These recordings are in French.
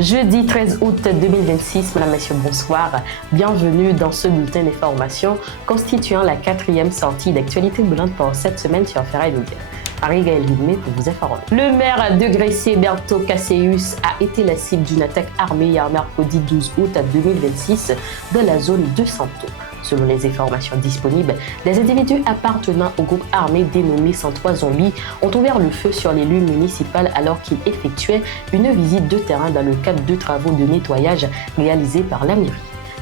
Jeudi 13 août 2026, Mesdames, Messieurs, bonsoir. Bienvenue dans ce bulletin d'information constituant la 4e sortie d'actualité brûlante pour cette semaine sur Ferraille Média. Marie-Gaëlle Villemé pour vous informer. Le maire de Gressé, Berto Casséus, a été la cible d'une attaque armée hier mercredi 12 août 2026 dans la zone de Santo. Selon les informations disponibles, des individus appartenant au groupe armé dénommé 103 Zombies ont ouvert le feu sur les lieux municipaux alors qu'ils effectuaient une visite de terrain dans le cadre de travaux de nettoyage réalisés par la mairie.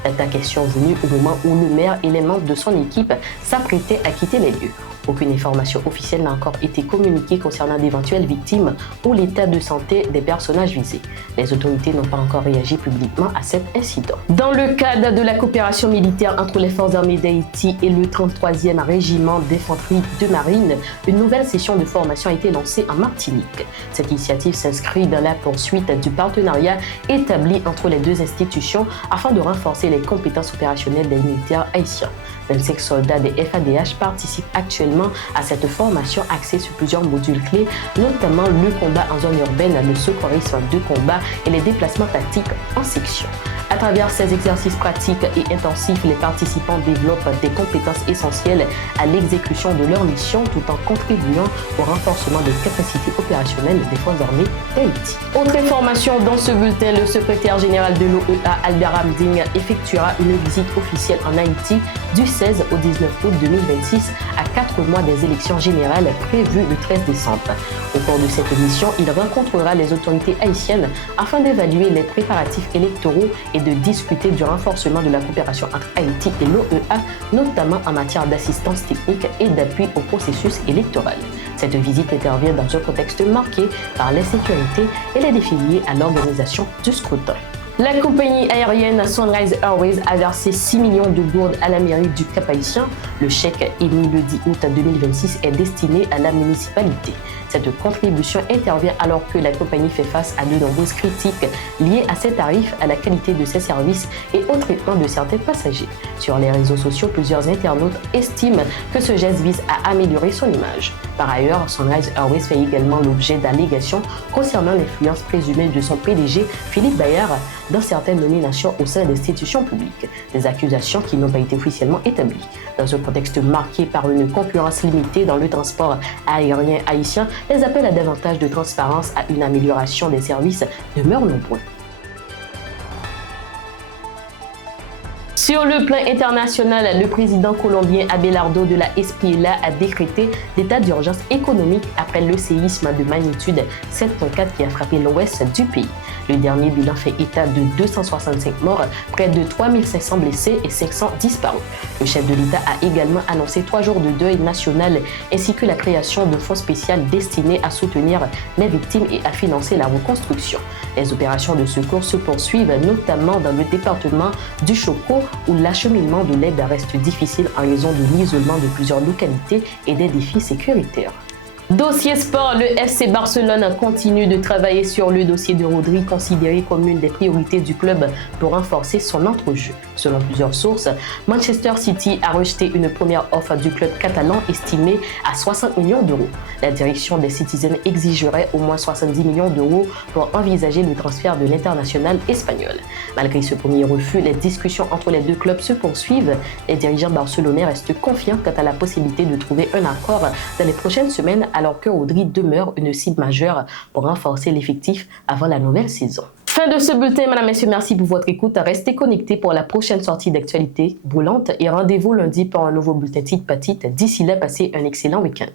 L'attaque est survenue au moment où le maire et les membres de son équipe s'apprêtaient à quitter les lieux. Aucune information officielle n'a encore été communiquée concernant d'éventuelles victimes ou l'état de santé des personnages visés. Les autorités n'ont pas encore réagi publiquement à cet incident. Dans le cadre de la coopération militaire entre les forces armées d'Haïti et le 33e régiment d'infanterie de marine, une nouvelle session de formation a été lancée en Martinique. Cette initiative s'inscrit dans la poursuite du partenariat établi entre les deux institutions afin de renforcer les compétences opérationnelles des militaires haïtiens. 25 soldats des FADH participent actuellement à cette formation axée sur plusieurs modules clés, notamment le combat en zone urbaine, le secourisme de combat et les déplacements tactiques en section. À travers ces exercices pratiques et intensifs, les participants développent des compétences essentielles à l'exécution de leur mission tout en contribuant au renforcement des capacités opérationnelles des forces armées d'Haïti. Autre information dans ce bulletin, le secrétaire général de l'OEA, Albert Hamding, effectuera une visite officielle en Haïti du 16 au 19 août 2026 à 4 mois des élections générales prévues le 13 décembre. Au cours de cette mission, il rencontrera les autorités haïtiennes afin d'évaluer les préparatifs électoraux et de discuter du renforcement de la coopération entre Haïti et l'OEA, notamment en matière d'assistance technique et d'appui au processus électoral. Cette visite intervient dans un contexte marqué par l'insécurité et les défis liés à l'organisation du scrutin. La compagnie aérienne Sunrise Airways a versé 6 millions de gourdes à la mairie du Cap-Haïtien. Le chèque émis le 10 août 2026 est destiné à la municipalité. Cette contribution intervient alors que la compagnie fait face à de nombreuses critiques liées à ses tarifs, à la qualité de ses services et au traitement de certains passagers. Sur les réseaux sociaux, plusieurs internautes estiment que ce geste vise à améliorer son image. Par ailleurs, Sunrise Airways fait également l'objet d'allégations concernant l'influence présumée de son PDG, Philippe Bayard, dans certaines nominations au sein d'institutions publiques. Des accusations qui n'ont pas été officiellement établies. Dans un contexte marqué par une concurrence limitée dans le transport aérien haïtien, les appels à davantage de transparence, à une amélioration des services demeurent nombreux. Sur le plan international, le président colombien Abelardo de la Espriella a décrété l'état d'urgence économique après le séisme de magnitude 7.4 qui a frappé l'ouest du pays. Le dernier bilan fait état de 265 morts, près de 3500 blessés et 500 disparus. Le chef de l'État a également annoncé 3 jours de deuil national ainsi que la création de fonds spéciaux destinés à soutenir les victimes et à financer la reconstruction. Les opérations de secours se poursuivent, notamment dans le département du Chocó, où l'acheminement de l'aide reste difficile en raison de l'isolement de plusieurs localités et des défis sécuritaires. Dossier sport, le FC Barcelone continue de travailler sur le dossier de Rodri, considéré comme une des priorités du club pour renforcer son entrejeu. Selon plusieurs sources, Manchester City a rejeté une première offre du club catalan estimée à 60 millions d'euros. La direction des Citizens exigerait au moins 70 millions d'euros pour envisager le transfert de l'international espagnol. Malgré ce premier refus, les discussions entre les deux clubs se poursuivent. Les dirigeants barcelonais restent confiants quant à la possibilité de trouver un accord dans les prochaines semaines, alors que Rodri demeure une cible majeure pour renforcer l'effectif avant la nouvelle saison. Fin de ce bulletin, Mesdames, Messieurs, merci pour votre écoute. Restez connectés pour la prochaine sortie d'actualité brûlante et rendez-vous lundi pour un nouveau bulletin titre par titre. D'ici là, passez un excellent week-end.